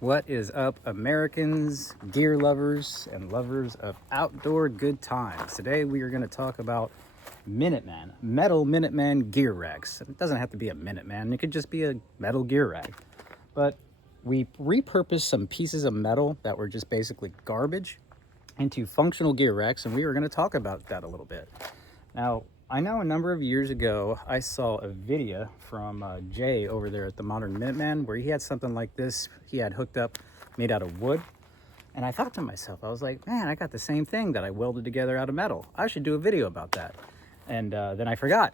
What is up, Americans, gear lovers, and lovers of outdoor good times? Today we are going to talk about Minuteman, metal Minuteman gear racks. It doesn't have to be a Minuteman, it could just be a metal gear rack. But we repurposed some pieces of metal that were just basically garbage into functional gear racks, and we were going to talk about that a little bit. Now, I know a number of years ago, I saw a video from Jay over there at the Modern Minuteman where he had something like this. He had hooked up, made out of wood. And I thought to myself, I was like, man, I got the same thing that I welded together out of metal. I should do a video about that. And then I forgot.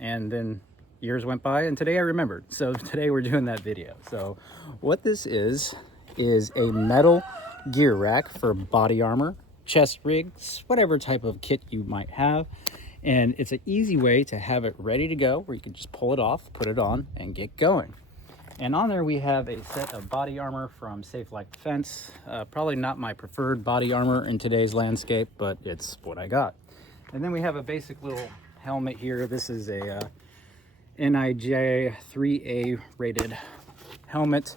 And then years went by, and today I remembered. So today we're doing that video. So what this is a metal gear rack for body armor, chest rigs, whatever type of kit you might have. And it's an easy way to have it ready to go where you can just pull it off, put it on, and get going. And on there we have a set of body armor from Safe Like Defense. Probably not my preferred body armor in today's landscape, but it's what I got. And then we have a basic little helmet here. This is a NIJ 3A rated helmet.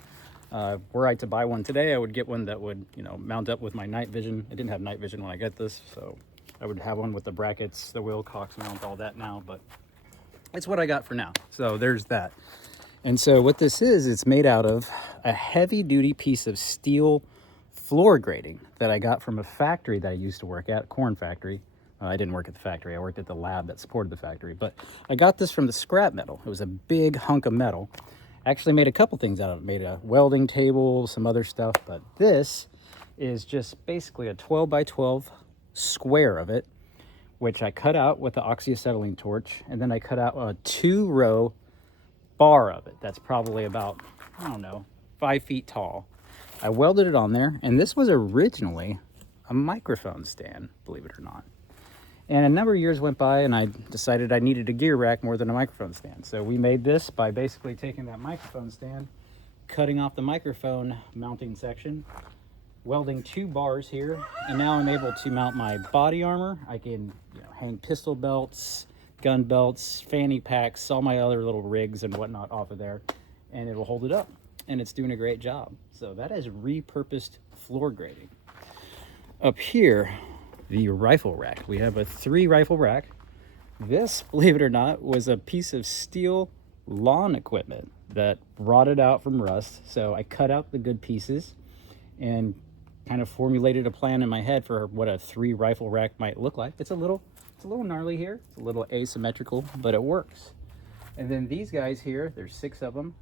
Were I to buy one today, I would get one that would, mount up with my night vision. I didn't have night vision when I got this, so I would have one with the brackets, the Wilcox mount, all that now, but it's what I got for now. So there's that. And so what this is, it's made out of a heavy duty piece of steel floor grating that I got from a factory that I used to work at, a corn factory. I didn't work at the factory. I worked at the lab that supported the factory, but I got this from the scrap metal. It was a big hunk of metal. I actually made a couple things out of it. Made a welding table, some other stuff, but this is just basically a 12 by 12 square of it, which I cut out with the oxyacetylene torch, and then I cut out a 2-row bar of it that's probably about, 5 feet tall. I welded it on there, and this was originally a microphone stand, believe it or not. And a number of years went by, and I decided I needed a gear rack more than a microphone stand. So we made this by basically taking that microphone stand, cutting off the microphone mounting section, welding 2 bars here, and now I'm able to mount my body armor. I can hang pistol belts, gun belts, fanny packs, all my other little rigs and whatnot off of there, and it will hold it up, and it's doing a great job. So that is repurposed floor grating. Up here, the rifle rack. We have a 3 rifle rack. This, believe it or not, was a piece of steel lawn equipment that rotted out from rust. So I cut out the good pieces and kind of formulated a plan in my head for what a 3 rifle rack might look like. It's a little gnarly here. It's a little asymmetrical, but it works. And then these guys here, there's 6 of them,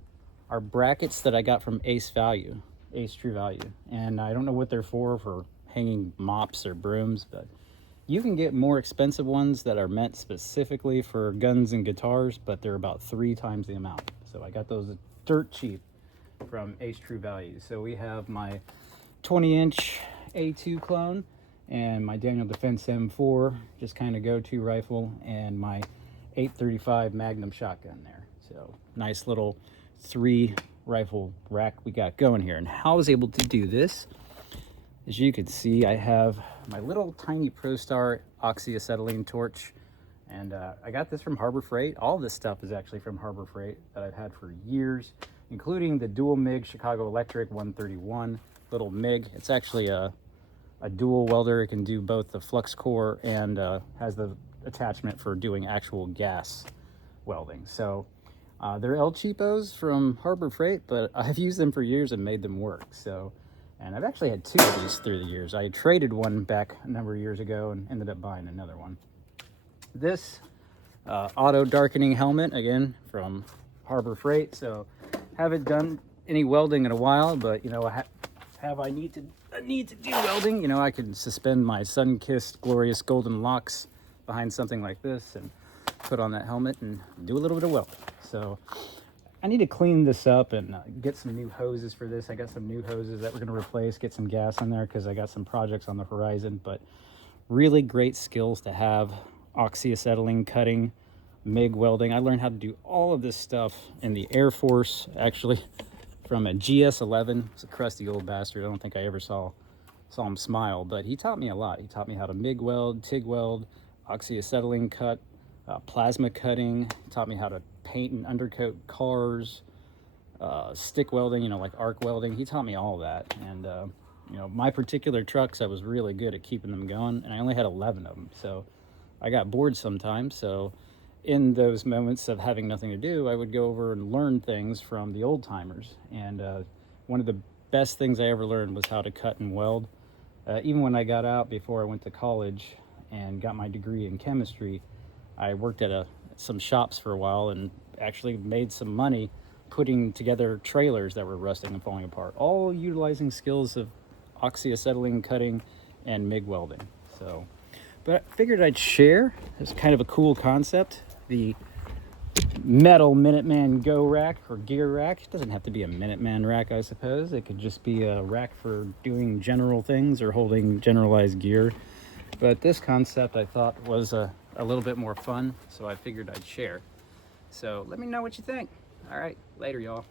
are brackets that I got from Ace True Value. And I don't know what they're for hanging mops or brooms, but you can get more expensive ones that are meant specifically for guns and guitars, but they're about 3 times the amount. So I got those dirt cheap from Ace True Value. So we have my 20-inch A2 clone and my Daniel Defense M4, just kind of go-to rifle, and my 835 Magnum shotgun there. So nice little 3 rifle rack we got going here. And how I was able to do this, as you can see, I have my little tiny ProStar oxyacetylene torch, and I got this from Harbor Freight. All this stuff is actually from Harbor Freight that I've had for years, including the dual MIG Chicago Electric 131 little MIG. It's actually a dual welder. It can do both the flux core and has the attachment for doing actual gas welding. So they're El Cheapos from Harbor Freight, but I've used them for years and made them work. So, and I've actually had 2 of these through the years. I traded one back a number of years ago and ended up buying another one. This auto darkening helmet, again, from Harbor Freight. So haven't done any welding in a while, but I need to do welding. I can suspend my sun-kissed glorious golden locks behind something like this and put on that helmet and do a little bit of welding. So I need to clean this up and get some new hoses for this. I got some new hoses that we're going to replace, get some gas in there because I got some projects on the horizon. But really great skills to have: oxyacetylene cutting, MIG welding. I learned how to do all of this stuff in the Air Force, actually, from a GS-11. It's a crusty old bastard. I don't think I ever saw him smile, but he taught me a lot. He taught me how to MIG weld, TIG weld, oxyacetylene cut, plasma cutting. He taught me how to paint and undercoat cars, stick welding, like arc welding. He taught me all that. And, my particular trucks, I was really good at keeping them going, and I only had 11 of them. So I got bored sometimes. So in those moments of having nothing to do, I would go over and learn things from the old timers. And one of the best things I ever learned was how to cut and weld. Even when I got out before I went to college and got my degree in chemistry, I worked at some shops for a while and actually made some money putting together trailers that were rusting and falling apart, all utilizing skills of oxyacetylene cutting and MIG welding. So, but I figured I'd share. It's kind of a cool concept. The metal Minuteman Go rack or gear rack. It doesn't have to be a Minuteman rack, I suppose. It could just be a rack for doing general things or holding generalized gear. But this concept I thought was a little bit more fun, so I figured I'd share. So let me know what you think. All right, later, y'all.